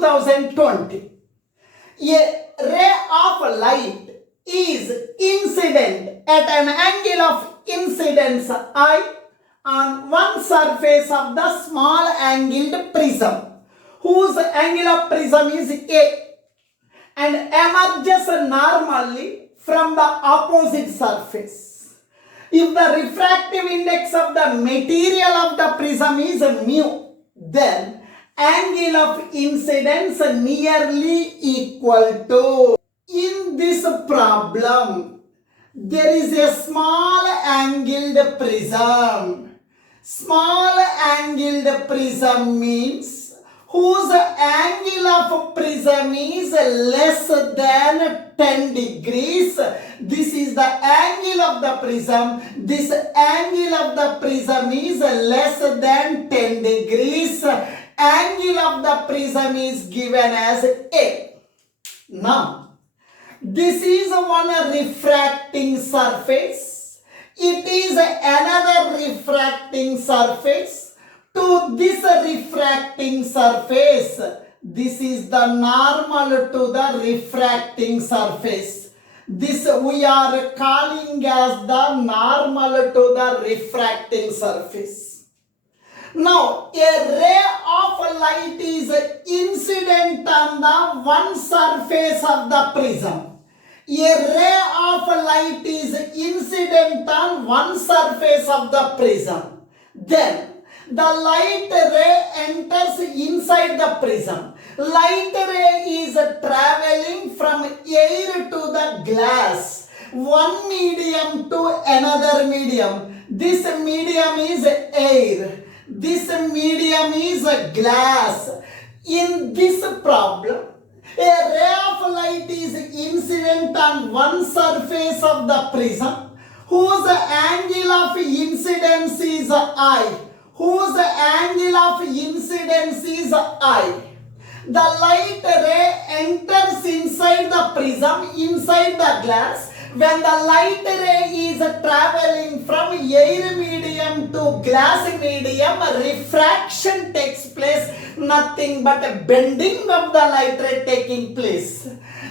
2020. A ray of light is incident at an angle of incidence I on one surface of the small angled prism, whose angle of prism is A, and emerges normally from the opposite surface. If the refractive index of the material of the prism is mu, then angle of incidence nearly equal to. In this problem, there is a small angled prism. Small angled prism means whose angle of prism is less than 10 degrees. This is the angle of the prism. This angle of the prism is less than 10 degrees. Angle of the prism is given as A. Now, this is one refracting surface. It is another refracting surface. To this refracting surface, this is the normal to the refracting surface. This we are calling as the normal to the refracting surface. Now, a ray of light is incident on the one surface of the prism. A ray of light is incident on one surface of the prism. Then, the light ray enters inside the prism. Light ray is traveling from air to the glass, one medium to another medium. This medium is air. This medium is glass. In this problem, a ray of light is incident on one surface of the prism, whose angle of incidence is I. Whose angle of incidence is I. The light ray enters inside the prism, inside the glass. When the light ray is traveling from air medium to glass medium, refraction takes place, nothing but a bending of the light ray taking place.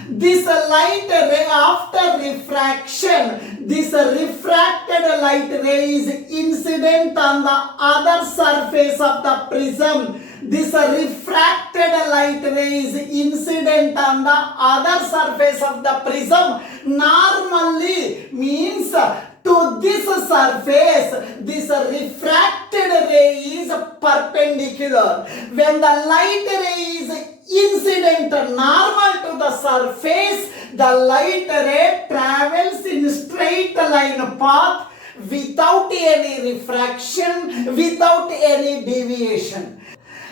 This light ray, after refraction, this refracted light ray is incident on the other surface of the prism. This refracted light ray is incident on the other surface of the prism. Normally means to this surface, this refracted ray is perpendicular. When the light ray is incident normal to the surface, the light ray travels in straight line path without any refraction, without any deviation.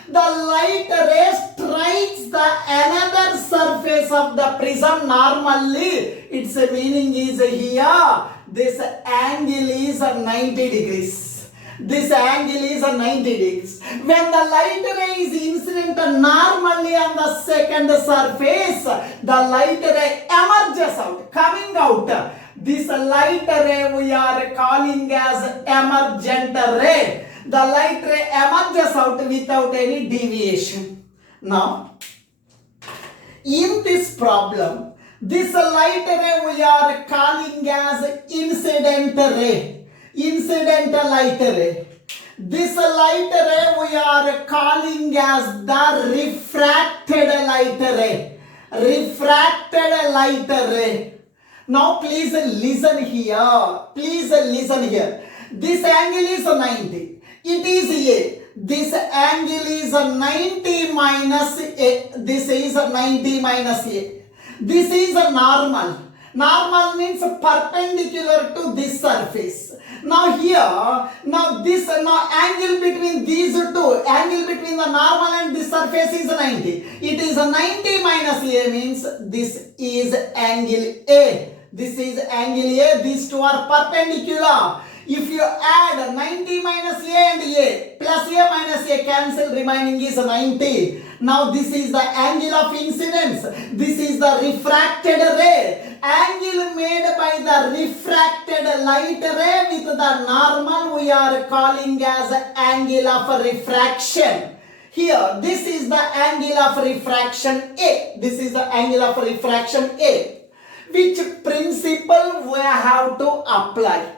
The light ray strikes the another surface of the prism normally. Its meaning is here, this angle is 90 degrees. This angle is 90 degrees. When the light ray is incident normally on the second surface, the light ray emerges out, coming out. This light ray we are calling as emergent ray. The light ray emerges out without any deviation. Now, in this problem, this light ray we are calling as incident ray. Incident light ray. This light ray we are calling as the refracted light ray. Refracted light ray. Now please listen here. Please listen here. This angle is 90. It is A. This angle is 90 minus A. This is 90 minus A. This is a normal. Normal means perpendicular to this surface. Now here, now angle between these two, angle between the normal and this surface is 90. It is 90 minus A means this is angle A. This is angle A. These two are perpendicular. If you add 90 minus A and A plus A minus A cancel, remaining is 90. Now this is the angle of incidence. This is the refracted ray. Angle made by the refracted light ray with the normal we are calling as angle of refraction. Here, this is the angle of refraction A. This is the angle of refraction A. Which principle we have to apply?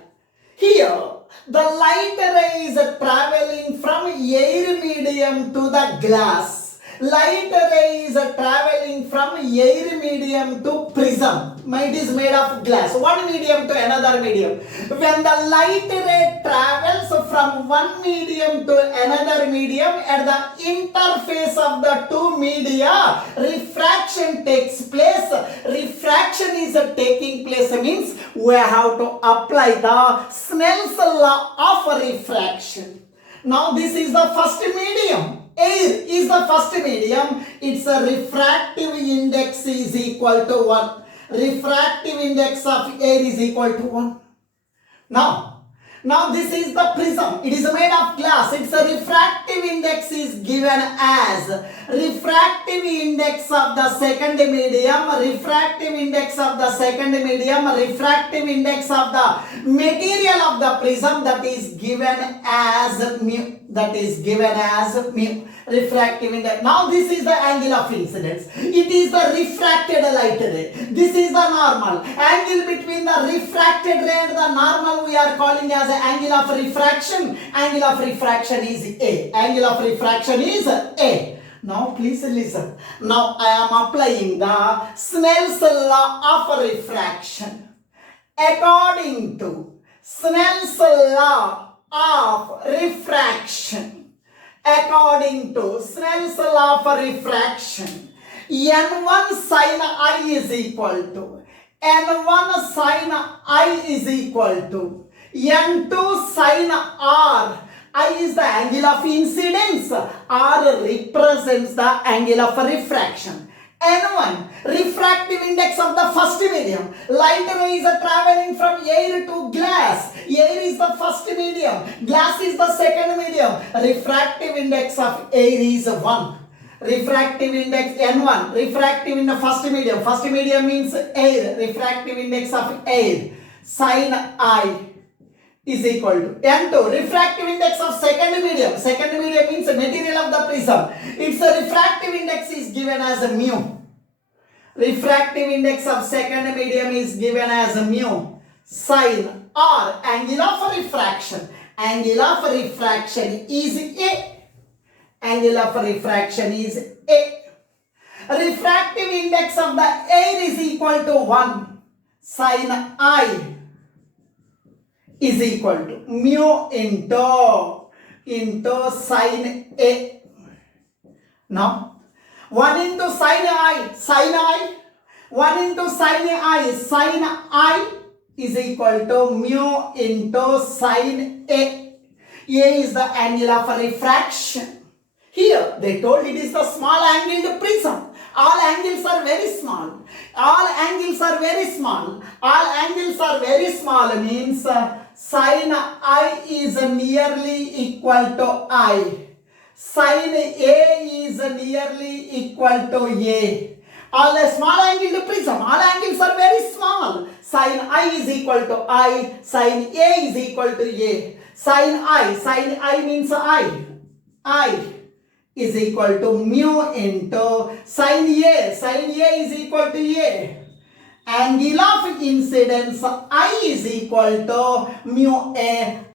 Here, the light ray is traveling from air medium to the glass. Light ray is traveling from air medium to prism. It is made of glass. One medium to another medium. When the light ray travels from one medium to another medium, at the interface of the two media, refraction takes place. Refraction is taking place means we have to apply the Snell's law of refraction. Now this is the first medium. Air is the first medium. Its refractive index is equal to 1. Refractive index of air is equal to 1. Now this is the prism. It is made of glass. Its refractive index is given as refractive index of the second medium, refractive index of the second medium, refractive index of the material of the prism, that is given as mu. That is given as mu. Refractive index. Now this is the angle of incidence. It is the refracted light ray. This is the normal. Angle between the refracted ray and the normal we are calling as the angle of refraction. Angle of refraction is A. Angle of refraction is A. Now please listen. Now I am applying the Snell's law of refraction. According to Snell's law of refraction, according to Snell's law of refraction, N1 sin I is equal to N1 sin I is equal to N2 sin R. I is the angle of incidence. R represents the angle of refraction. N1, refractive index of the first medium. Light ray is traveling from air to glass. Air is the first medium. Glass is the second medium. Refractive index of air is 1. Refractive index N1. Refractive in the first medium. First medium means air. Refractive index of air. Sin I is equal to N2. Refractive index of second medium. Second medium means the material of the prism. Its refractive index is given as a mu. Refractive index of second medium is given as a mu. Sin R, angle of refraction. Angle of refraction is A. Angle of refraction is A. Refractive index of the air is equal to 1. Sin I is equal to mu into sin A. Now, 1 into sin I, 1 into sin I is equal to mu into sin A. A is the angle of refraction. Here, they told it is the small angled prism. All angles are very small. All angles are very small. All angles are very small means sin I is nearly equal to I. Sin A is nearly equal to A. All a small angled prism. All angles are very small. Sin I is equal to I. Sin A is equal to A. Sin I means I is equal to mu into sin A. Sin A is equal to A. Angle of incidence I is equal to mu A